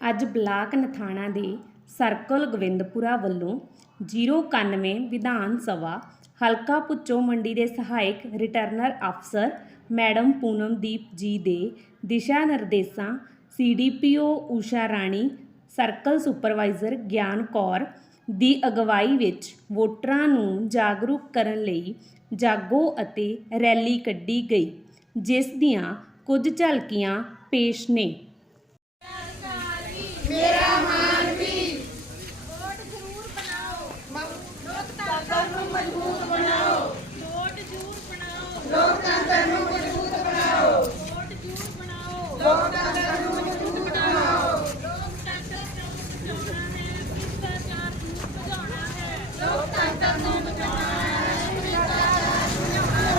ਅੱਜ ਬਲਾਕ ਨਥਾਣਾ ਦੇ ਸਰਕਲ ਗੋਬਿੰਦਪੁਰਾ ਵੱਲੋਂ 091 ਵਿਧਾਨ ਸਭਾ ਹਲਕਾ ਪੁੱਚੋ ਮੰਡੀ ਦੇ ਸਹਾਇਕ ਰਿਟਰਨਰ ਅਫਸਰ ਮੈਡਮ ਪੂਨਮਦੀਪ ਜੀ ਦੇ ਦਿਸ਼ਾ ਨਿਰਦੇਸ਼ਾਂ, CDPO Usha Rani, circle supervisor Gian Kaur ਦੀ ਅਗਵਾਈ ਵਿੱਚ ਵੋਟਰਾਂ ਨੂੰ ਜਾਗਰੂਕ ਕਰਨ ਲਈ ਜਾਗੋ ਅਤੇ ਰੈਲੀ ਕੱਢੀ ਗਈ, ਜਿਸ ਦੀਆਂ ਕੁਝ ਝਲਕੀਆਂ ਪੇਸ਼ ਨੇ। ਵੋਟ ਜ਼ਰੂਰ ਬਣਾਓ ਲੋਕਤੰਤਰ ਨੂੰ ਮਜ਼ਬੂਤ ਬਣਾਓ ਵੋਟ ਜ਼ਰੂਰ ਬਣਾਓ ਲੋਕਤੰਤਰ ਨੂੰ ਮਜ਼ਬੂਤ ਬਣਾਓ ਵੋਟ ਜ਼ਰੂਰ ਬਣਾਓ ਲੋਕਤੰਤਰ ਨੂੰ ਮਜ਼ਬੂਤ ਬਣਾਓ ਲੋਕਤੰਤਰ ਨੂੰ ਬਚਾਉਣਾ ਹੈ ਭ੍ਰਿਸ਼ਟਾਚਾਰ ਨੂੰ ਭਜਾਉਣਾ ਹੈ ਲੋਕਤੰਤਰ ਨੂੰ ਬਚਾਉਣਾ ਹੈ ਭ੍ਰਿਸ਼ਟਾਚਾਰ ਨੂੰ ਭਜਾਉਣਾ ਹੈ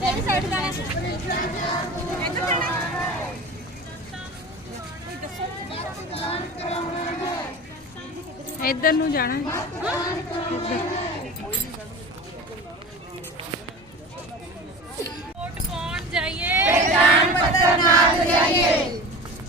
ਕਿਹੜੀ ਸਾਈਡ ਦਾ ਹੈ ਇੱਧਰ ਜਾਣਾ ਇੱਧਰ ਨੂੰ ਜਾਣਾ ਹੈ। ਵੋਟ ਪਾਉਣ ਜਾਈਏ। ਪਹਿਚਾਨ ਪੱਤਰ ਨਾਲ ਜਾਈਏ।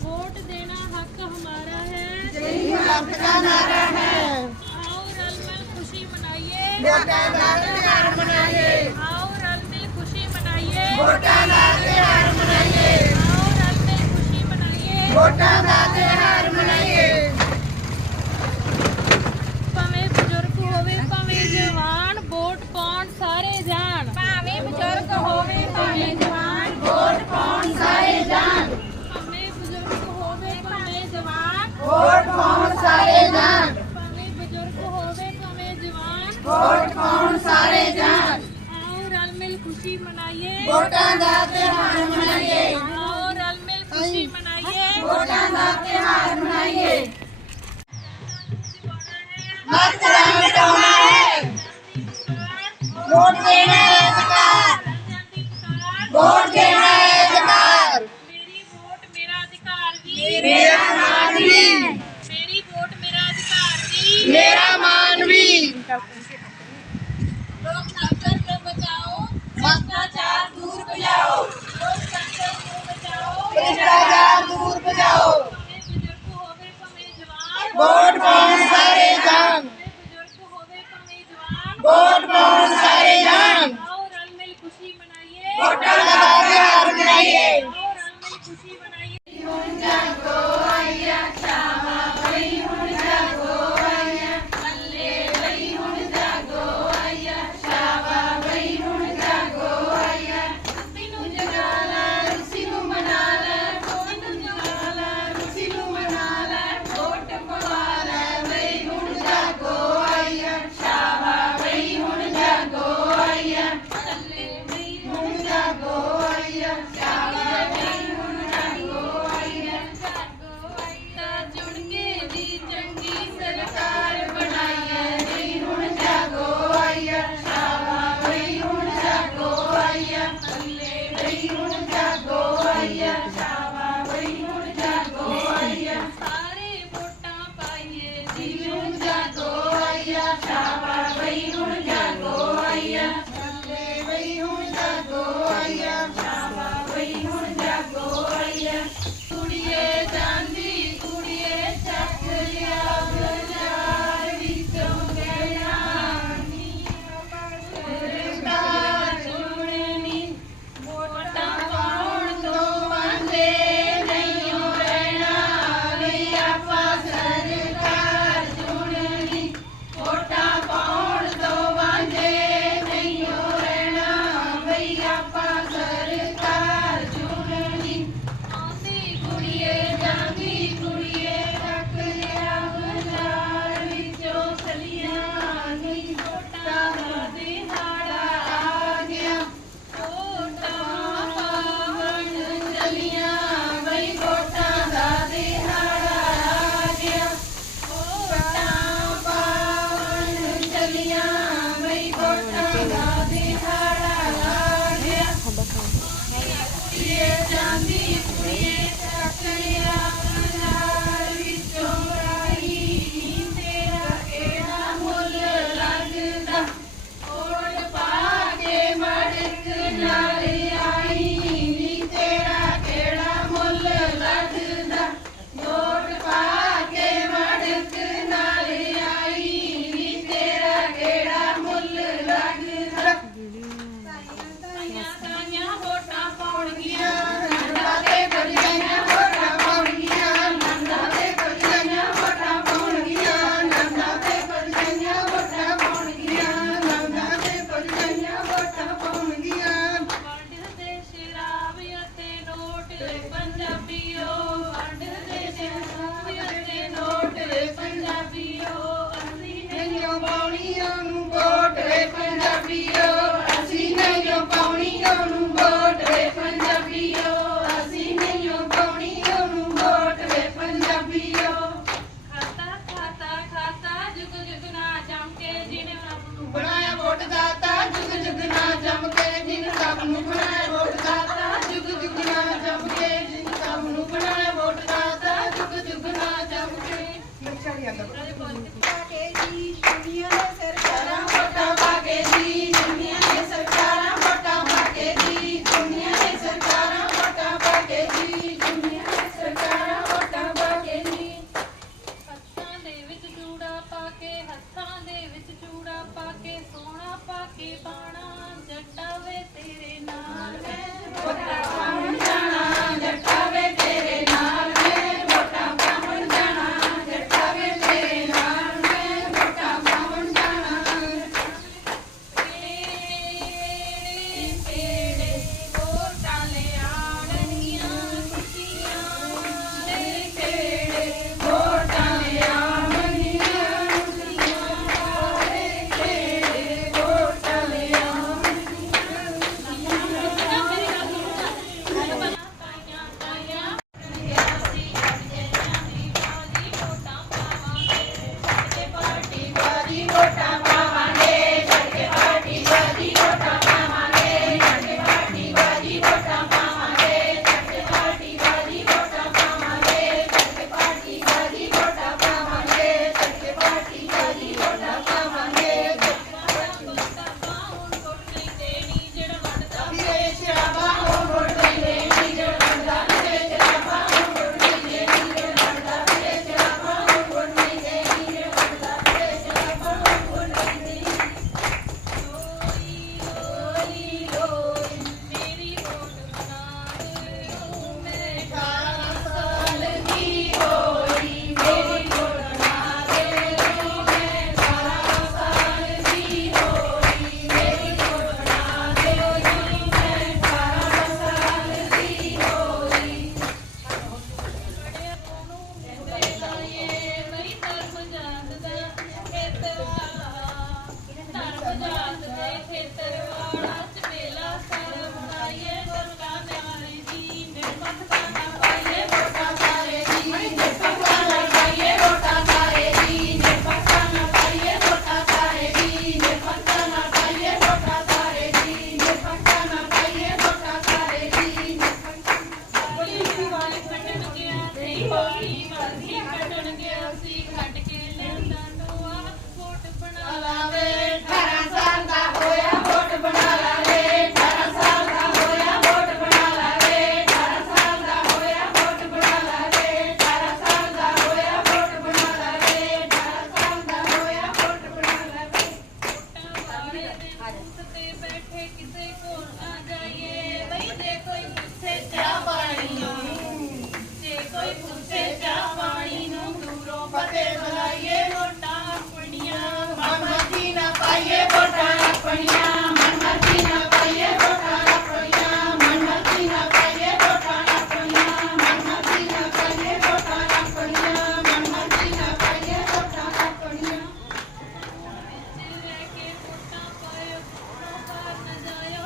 ਵੋਟ ਦੇਣਾ ਹੱਕ ਹਮਾਰਾ ਹੈ। ਜਈ ਹੱਕ ਦਾ ਨਾਰਾ ਹੈ। ਆਓ ਰਲ ਮਿਲ ਖੁਸ਼ੀ ਮਨਾਈਏ। ਵੋਟਾਂ ਦਾ ਤਿਉਹਾਰ ਮਨਾਈਏ। ਆਓ ਰਲ ਮਿਲ ਖੁਸ਼ੀ ਮਨਾਈਏ। ਵੋਟਾਂ ਦਾ ਤਿਉਹਾਰ ਮਨਾਈਏ। ਆਓ ਰਲ ਮਿਲ ਖੁਸ਼ੀ ਮਨਾਈਏ। ਵੋਟਾਂ ਦਾ ਤਿਉਹਾਰ ਵੋਟ ਪਾਉਣ ਸਾਰੇ ਜਾਣ ਭਾਵੇਂ ਬਜ਼ੁਰਗ ਹੋਵੇ ਭਾਵੇਂ ਜਵਾਨ ਵੋਟ ਪਾਉਣ ਸਾਰੇ ਜਾਣ ਆਓ ਰਲ ਮਿਲ ਖੁਸ਼ੀ ਮਨਾਈਏ ਵੋਟਾਂ ਦਾ ਤਿਉਹਾਰ ਮਨਾਈਏ ਆਓ ਰਲ ਮਿਲ ਖੁਸ਼ੀ ਮਨਾਈਏ ਵੋਟਾਂ ਦਾ ਤਿਉਹਾਰ ਮਨਾਈਏ ਮਤਦਾਨ ਕਰਨਾ ਹੈ ਵੋਟ ਦੇਣਾ ਹੈ ਅਧਿਕਾਰ ਵੋਟ ਦੇਣਾ ਹੈ ਅਧਿਕਾਰ ਮੇਰੀ ਵੋਟ ਮੇਰਾ ਅਧਿਕਾਰ ਵੀ ਮੇਰਾ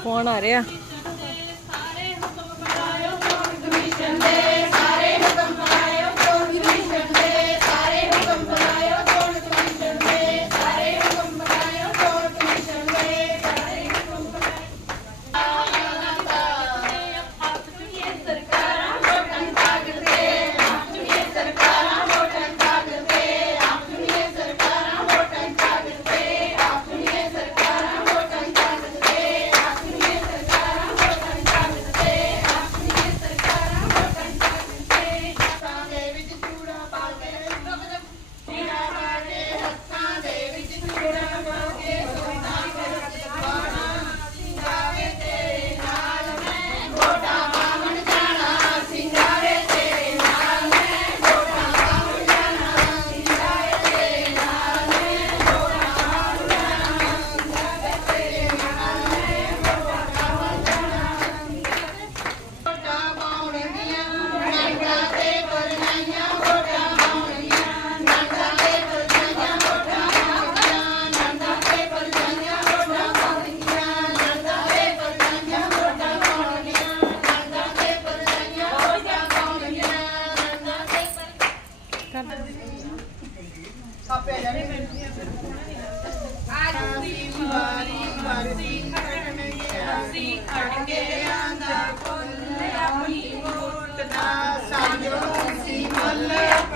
ਫੋਨ ਆ ਰਿਹਾ। ਸਾਰੇ ਹੁਕਮ ਬਣਾਇਓ ਕਮਿਸ਼ਨ ਦੇ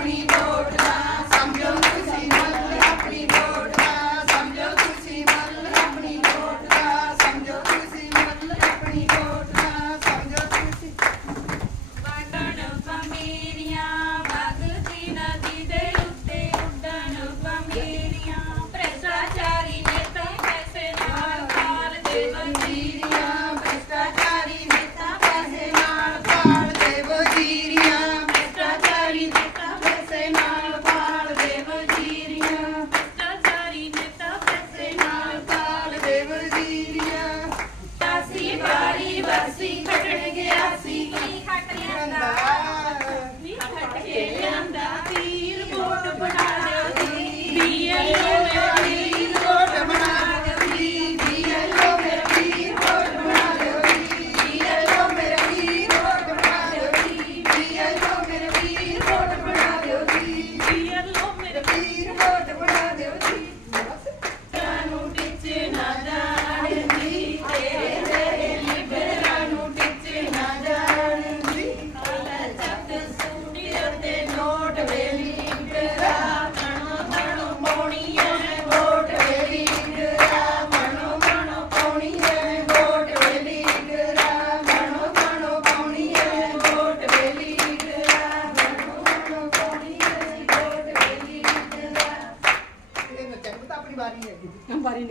Happy birthday.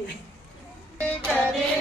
family.